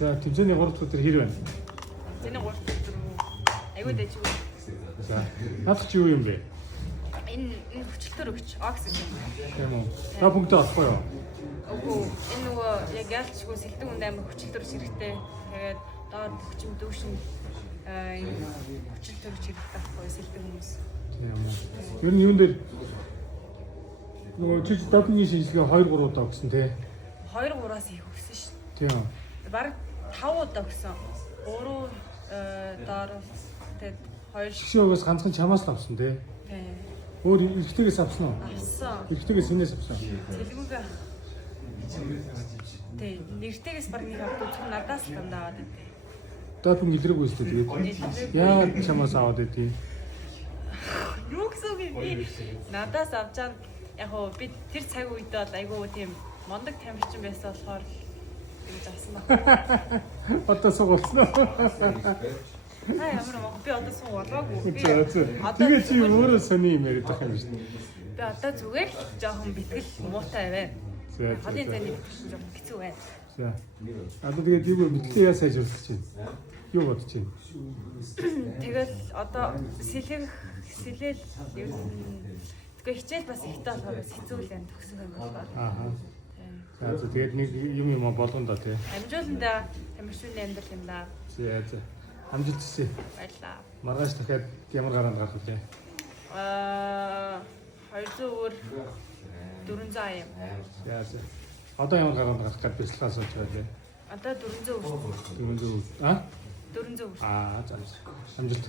За тэмцээний 3 дахь өдөр хэр байна? Тэмцээний 3 дахь өдөр айгүй дэжгүй. За наадах чи юу юм бэ? Энэ хүчлэлтөр өгч оксиген. Тийм үү. Та бүгд олохгүй юу? Үгүй энэ нөгөө яг ялчгүй сэлдэг үнд амар хүчлэлтөр хэрэгтэй. Тэгээд доод хүчин дүүшин хүчлэлтөр өгч хэрэгтэй байхгүй сэлдэг хүмүүс. Тийм үү. Ер нь юун дээр нөгөө чи допингийн шинжилгээ 2 3 удаа өгсөн тий. 2 3-аас их өгсөн шүү. Тийм. Бараг 5 удаа өгсөн. 3 доор тэгээд 2 Шигшээ угаас ганцхан чамаас л авсан тий. тийм. Өөр эргэжтэйгээс авсан уу? Авсан. Эргэжтэйгээс хинээс авсан? Цэлгүүгээ. Тийм. Нэртэйгээс баг нэг авдаг зөв надаас л дандаа аваад байдیں۔ Допинг илрээгүй шүү дээ тэгээд. Яагаад чамаас аваад байдیں۔ Юу гэсэн үг юм бэ? Надаас авчаад яг хоо би тэр цаг үед бол айгүй тийм мондог тамирчин байсан болохоор ингэж авсан байна. Одоо сугуулсан уу? Та ямар мөн би одоо суу болоогүй. Тэгээ чи өөрөө сони юм яриад байгаа юм шүү дээ. Би одоо зүгээр л жоохон битгэл муутай байна. За. Хотын зэний битгэл жоохон хэцүү байна. За. Одоо тэгээ тийм мэдлээ яа сайжруулах чинь. Юу бодож байна? Тэгэл одоо сэлэл ер нь тэгээ хичээл бас ихтэй болохоор хэцүү л байна төгсөх юм болохоор. Аа. За тэгээд нэг юм болгоно да тий. Амжууланда тамирчны амьдрал юм да. За. Амжилт хүсье. Баярлаа. Маргааш дахиад ямар гараанд гарах вэ? 200- өөр 400 юм. За. Одоо ямар гараанд гарах гэж бэлтгэл асууж байгаа лээ. Одоо 400 өр. 400. А? 400 өр. За. Амжилт.